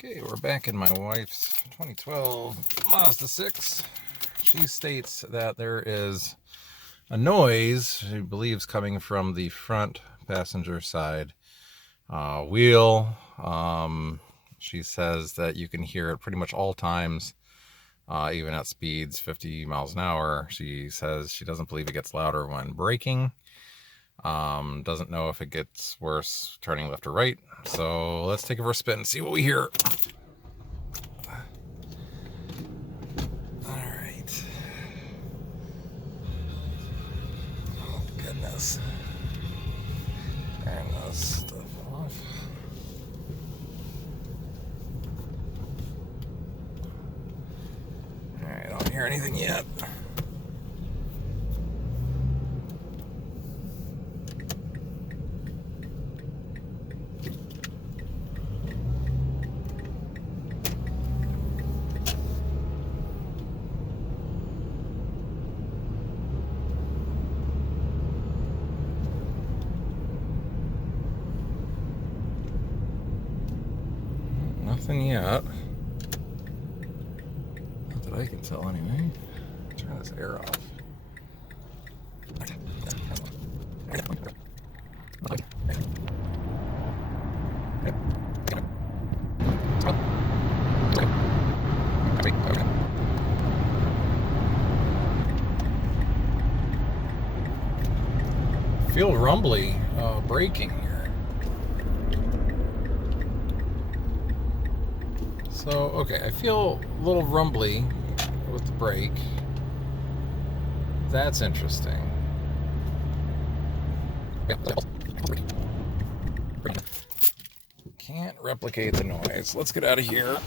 Okay, we're back in my wife's 2012 Mazda 6. She states that there is a noise she believes coming from the front passenger side wheel. She says that you can hear it pretty much all times, even at speeds 50 miles an hour. She says she doesn't believe it gets louder when braking. Doesn't know if it gets worse turning left or right. So let's take it for a spin and see what we hear. Alright. Oh, goodness. Turn this stuff off. Alright, I don't hear anything yet. Nothing yet. Not that I can tell anyway. Turn this air off. Feel rumbly braking here. So, okay, I feel a little rumbly with the brake. That's interesting. Can't replicate the noise. Let's get out of here.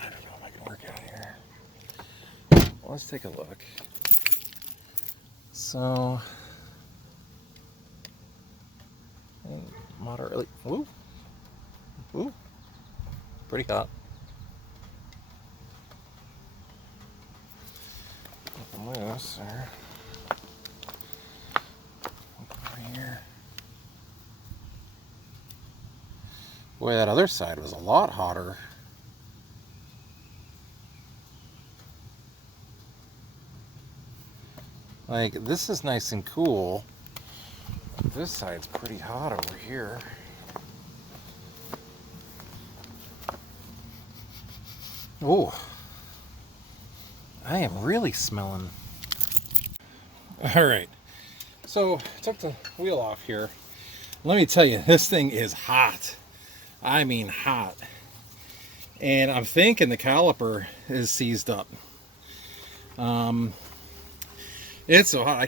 I don't know if I can work out here. Let's take a look. So, moderately, woo, pretty hot. Loose there. Over here. Boy, that other side was a lot hotter. Like, this is nice and cool. This side's pretty hot over here. Oh, I am really smelling. All right, so I took the wheel off here. Let me tell you, this thing is hot. I mean hot. And I'm thinking the caliper is seized up. It's so hot,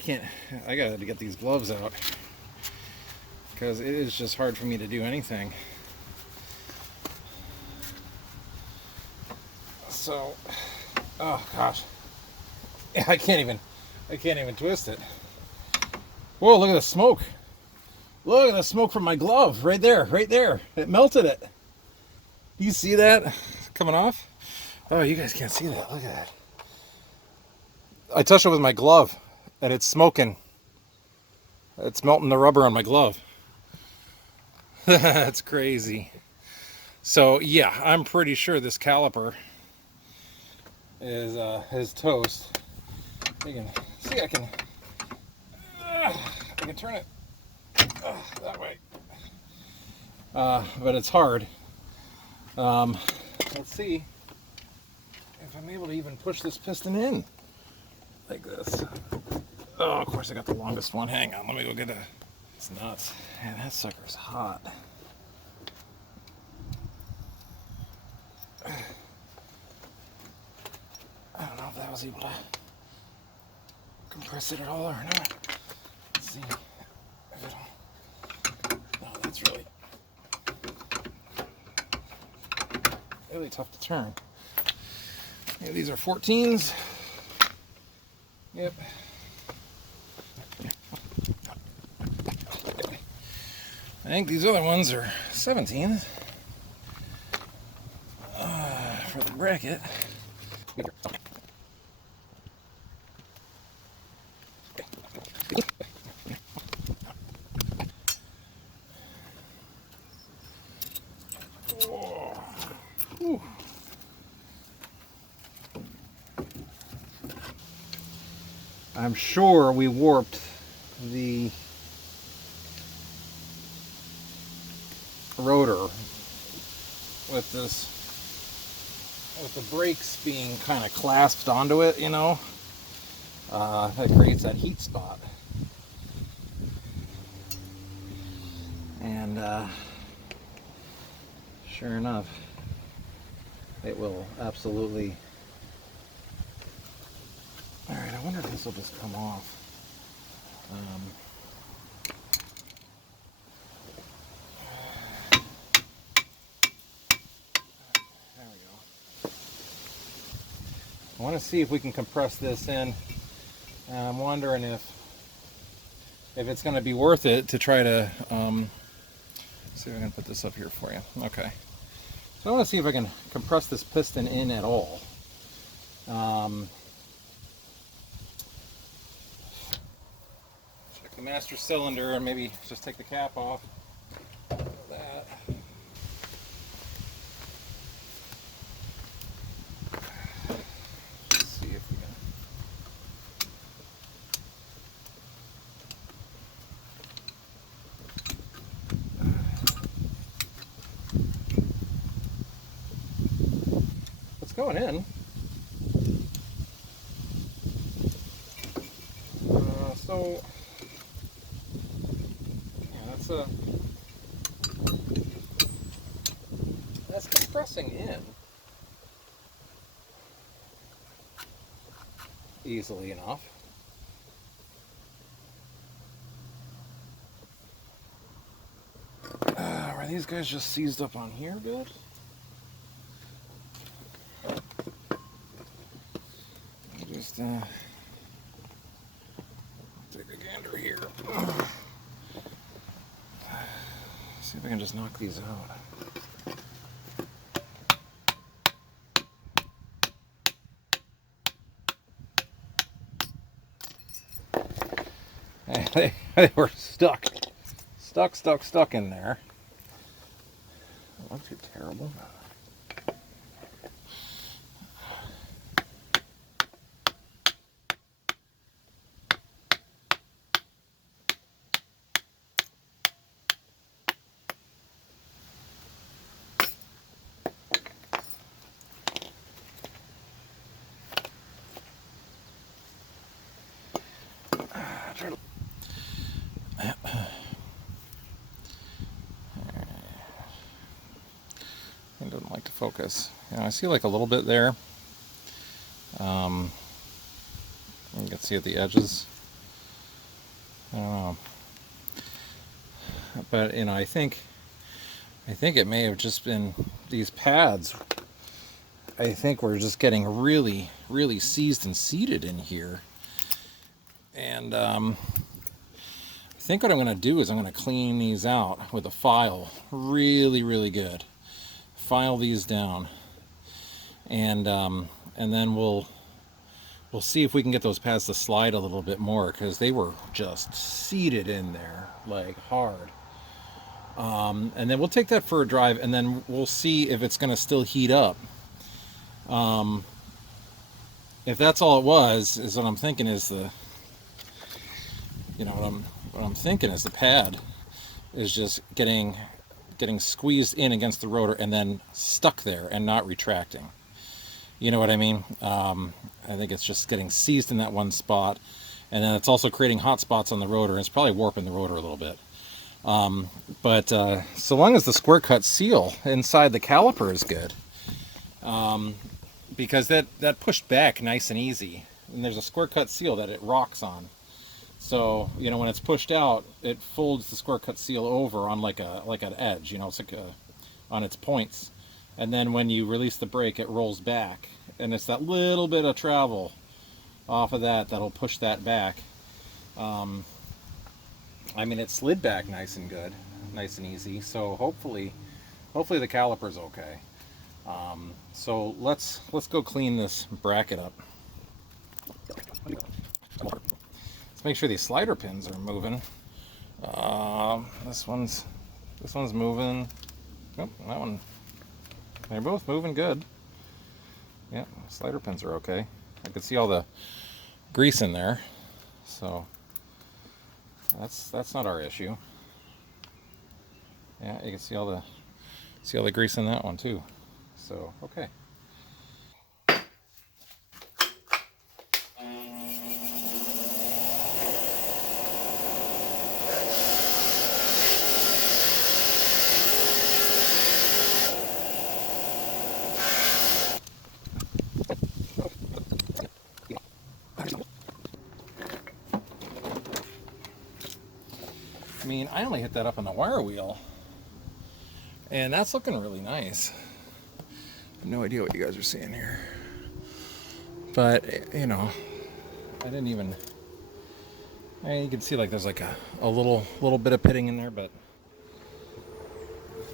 I gotta get these gloves out because it is just hard for me to do anything. So, oh gosh, I can't even twist it. Whoa, look at the smoke. Look at the smoke from my glove right there. It melted it. You see that coming off? Oh, you guys can't see that. Look at that. I touched it with my glove and it's smoking. It's melting the rubber on my glove. That's crazy. So yeah, I'm pretty sure this caliper is toast. You can see I can turn it that way, but it's hard. Let's see if I'm able to even push this piston in like this. Oh, of course I got the longest one. Hang on, let me go get a. It's nuts. Man, that sucker's hot. I don't know if that was able to compress it at all or not. Let's see if it'll. No, that's really tough to turn. Yeah, these are 14s. Yep. I think these other ones are 17s for the bracket. Oh. Whew. I'm sure we warped the rotor with this, with the brakes being kind of clasped onto it, you know. That creates that heat spot. And sure enough, it will absolutely. All right, I wonder if this will just come off. There we go. I want to see if we can compress this in. I'm wondering if it's going to be worth it to try to see if I can put this up here for you. Okay. So I want to see if I can compress this piston in at all. Check the master cylinder and maybe just take the cap off. That. Let's see if we can. It's going in. So yeah, that's compressing in easily enough. Are these guys just seized up on here good? Just take a gander here. See if I can just knock these out. They were stuck in there. That wasn't too terrible. It doesn't like to focus. You know, I see like a little bit there. You can see at the edges. I don't know, but you know, I think it may have just been these pads. I think we're just getting really, really seized and seated in here. And I think what I'm going to do is I'm going to clean these out with a file really, really good. File these down, and then we'll see if we can get those pads to slide a little bit more, because they were just seated in there like hard. And then we'll take that for a drive, and then we'll see if it's going to still heat up. If that's all it was, is what I'm thinking is the, you know, what I'm thinking is the pad is just getting squeezed in against the rotor and then stuck there and not retracting. You know what I mean? I think it's just getting seized in that one spot, and then it's also creating hot spots on the rotor, and it's probably warping the rotor a little bit. But so long as the square cut seal inside the caliper is good, because that pushed back nice and easy, and there's a square cut seal that it rocks on. So, you know, when it's pushed out, it folds the square cut seal over on like an edge, you know, it's like on its points. And then when you release the brake, it rolls back. And it's that little bit of travel off of that'll push that back. I mean, it slid back nice and good, nice and easy. So hopefully the caliper's okay. So let's go clean this bracket up. Let's make sure these slider pins are moving. This one's moving. Oh, that one They're both moving good. Yeah, slider pins are okay. I could see all the grease in there, so that's not our issue. Yeah, you can see all the grease in that one too. So okay. I mean, I only hit that up on the wire wheel, and that's looking really nice. I have no idea what you guys are seeing here, but you know, I didn't even. You can see like there's like a little bit of pitting in there, but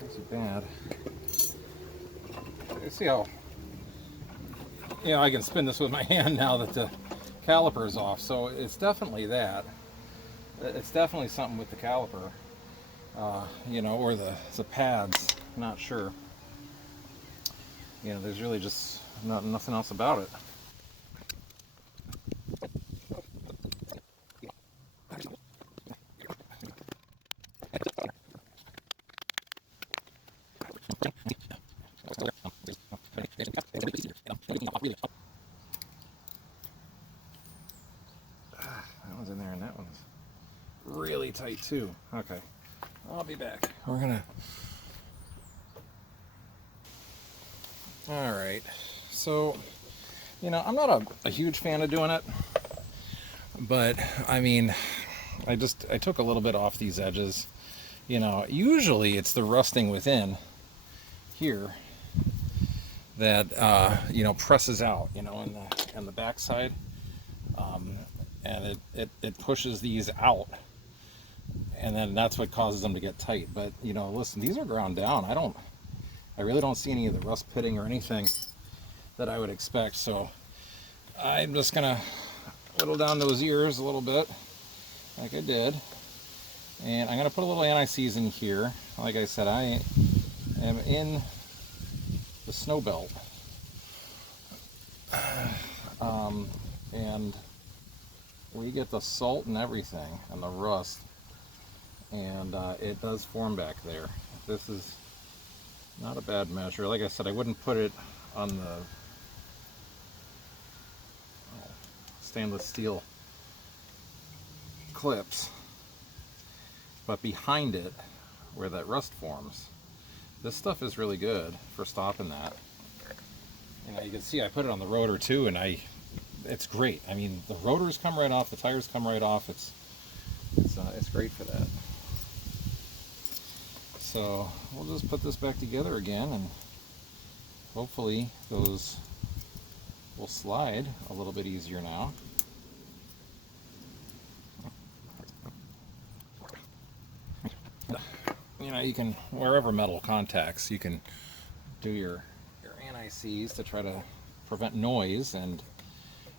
not too bad. You see how, you know, I can spin this with my hand now that the caliper is off. So it's definitely that. It's definitely something with the caliper, you know, or the pads. Not sure. You know, there's really just nothing else about it. That one's in there, and that one's really tight too. Okay, I'll be back. We're gonna. All right. So, you know, I'm not a huge fan of doing it, but I mean, I took a little bit off these edges. You know, usually it's the rusting within here that you know, presses out, you know, in the backside, and it pushes these out, and then that's what causes them to get tight. But you know, listen, these are ground down. I really don't see any of the rust pitting or anything that I would expect. So I'm just gonna whittle down those ears a little bit, like I did, and I'm gonna put a little anti-seize in here. Like I said, I am in the snow belt, and we get the salt and everything and the rust, and it does form back there. This is not a bad measure. Like I said, I wouldn't put it on the stainless steel clips, but behind it where that rust forms, this stuff is really good for stopping that. You know, you can see I put it on the rotor too, and it's great. I mean, the rotors come right off, the tires come right off. It's great for that. So we'll just put this back together again, and hopefully those will slide a little bit easier now. You know, you can, wherever metal contacts, you can do your anti-seize to try to prevent noise. And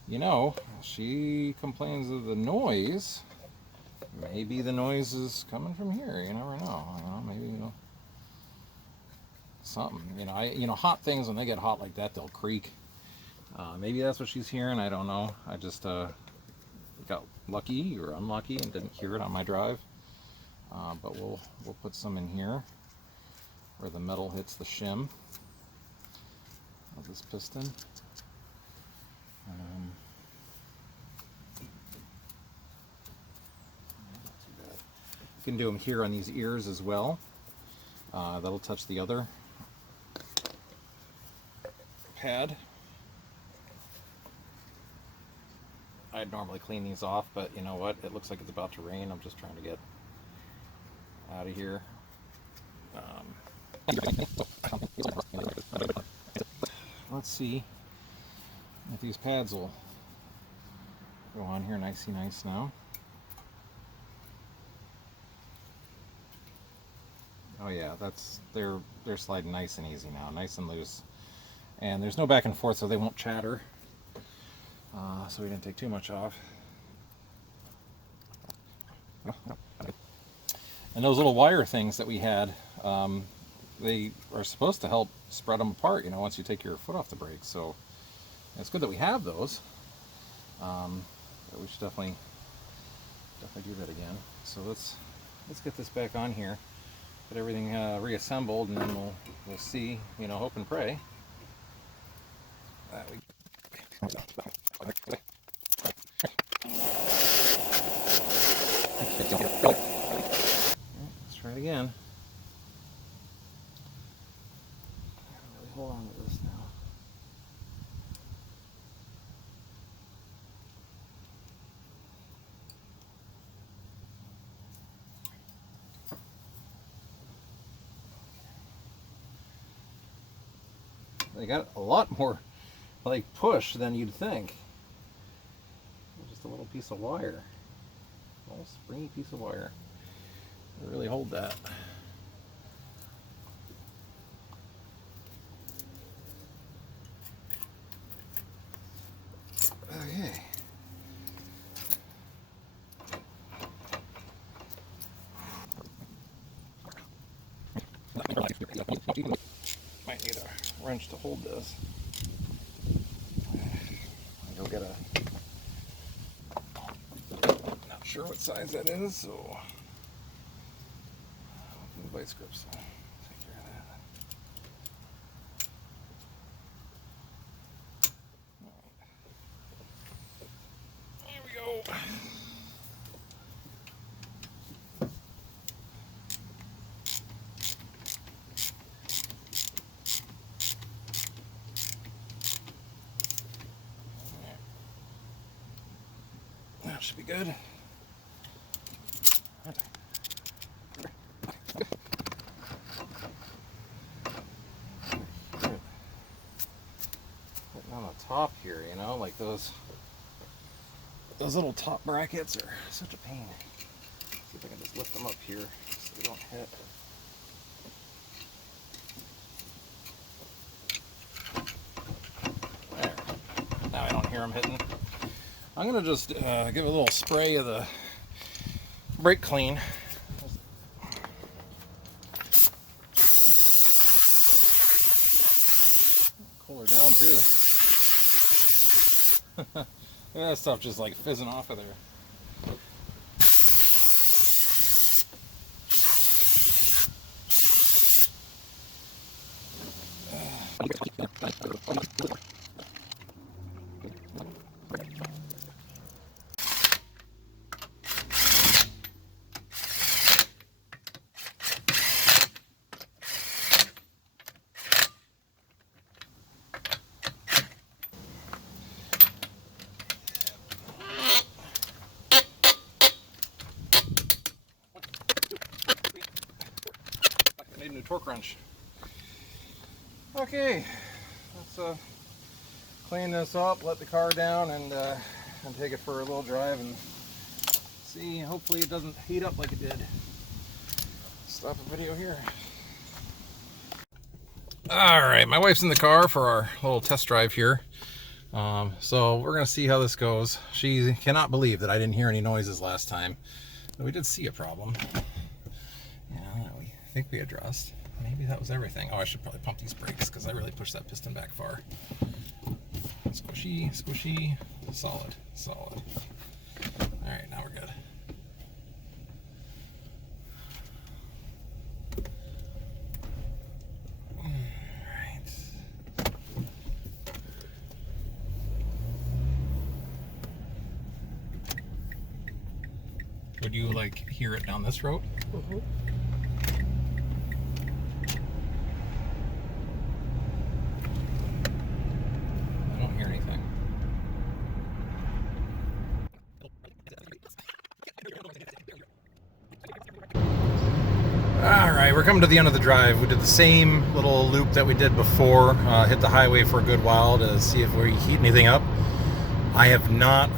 you know, she complains of the noise. Maybe the noise is coming from here. You never know. You know, maybe, you know, something. You know, hot things, when they get hot like that, they'll creak. Maybe that's what she's hearing. I don't know. I just got lucky or unlucky and didn't hear it on my drive. But we'll put some in here where the metal hits the shim of this piston. You can do them here on these ears as well. That'll touch the other pad. I'd normally clean these off, but you know what? It looks like it's about to rain. I'm just trying to get out of here. Let's see if these pads will go on here nice now. Oh yeah, they're sliding nice and easy now, nice and loose, and there's no back and forth, so they won't chatter. So we didn't take too much off. And those little wire things that we had, they are supposed to help spread them apart, you know, once you take your foot off the brake. So it's good that we have those. But we should definitely do that again. So let's get this back on here, get everything reassembled, and then we'll see, you know, hope and pray that we. Let's try it again. Really hold on to this now. They got a lot more like push than you'd think. Just a little piece of wire, a little springy piece of wire. They really hold that. Okay. Might need a wrench to hold this. I'll go get a. Not sure what size that is, so the vice grips will take care of that. There we go. That should be good. Putting on the top here, you know, like those little top brackets are such a pain. See if I can just lift them up here so they don't hit. There. Now I don't hear them hitting. I'm gonna just give a little spray of the brake clean. Cool her down too. That stuff just like fizzing off of there. Need a new torque wrench. Okay, let's clean this up, let the car down, and take it for a little drive and see. Hopefully it doesn't heat up like it did. Stop the video here. All right, my wife's in the car for our little test drive here. So we're gonna see how this goes. She cannot believe that I didn't hear any noises last time, but we did see a problem. I think we addressed. Maybe that was everything. Oh, I should probably pump these brakes because I really pushed that piston back far. Squishy, squishy, solid, solid. All right, now we're good. All right. Would you like hear it down this road? Mm-hmm. Alright, we're coming to the end of the drive. We did the same little loop that we did before, hit the highway for a good while to see if we heat anything up. I have not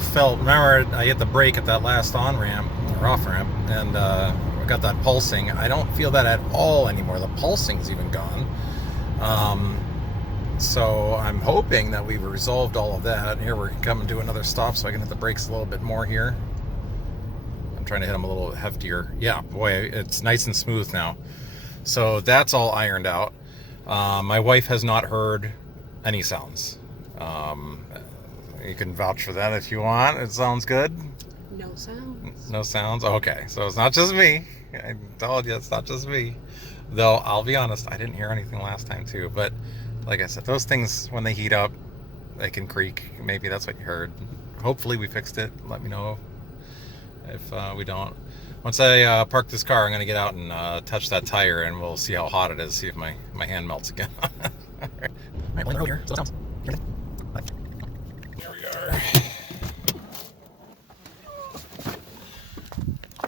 felt, remember I hit the brake at that last on-ramp, or off-ramp, and I got that pulsing. I don't feel that at all anymore. The pulsing's even gone. So I'm hoping that we've resolved all of that. Here we're coming to another stop so I can hit the brakes a little bit more here. I'm trying to hit them a little heftier. Yeah, boy, it's nice and smooth now. So that's all ironed out. My wife has not heard any sounds. You can vouch for that if you want. It sounds good. No sounds. No sounds? Okay, so it's not just me. I told you it's not just me. Though, I'll be honest, I didn't hear anything last time too. But like I said, those things, when they heat up, they can creak. Maybe that's what you heard. Hopefully we fixed it. Let me know if we don't. Once I park this car, I'm going to get out and touch that tire, and we'll see how hot it is, see if my hand melts again. All right, well, here. So here we are.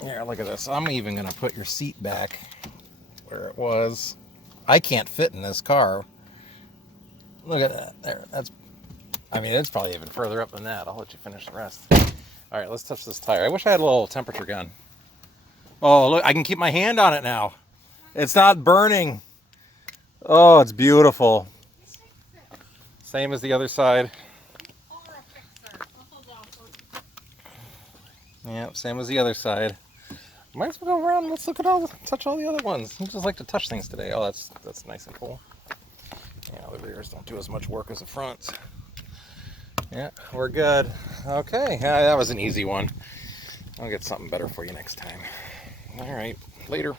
Here, look at this. I'm even going to put your seat back where it was. I can't fit in this car. Look at that. There. I mean, it's probably even further up than that. I'll let you finish the rest. All right, let's touch this tire. I wish I had a little temperature gun. Oh, look, I can keep my hand on it now. It's not burning. Oh, it's beautiful. Same as the other side. Yeah, same as the other side. Might as well go around and let's look at touch all the other ones. I just like to touch things today. Oh, that's nice and cool. Yeah, the rears don't do as much work as the fronts. Yeah, we're good. Okay, that was an easy one. I'll get something better for you next time. All right, later.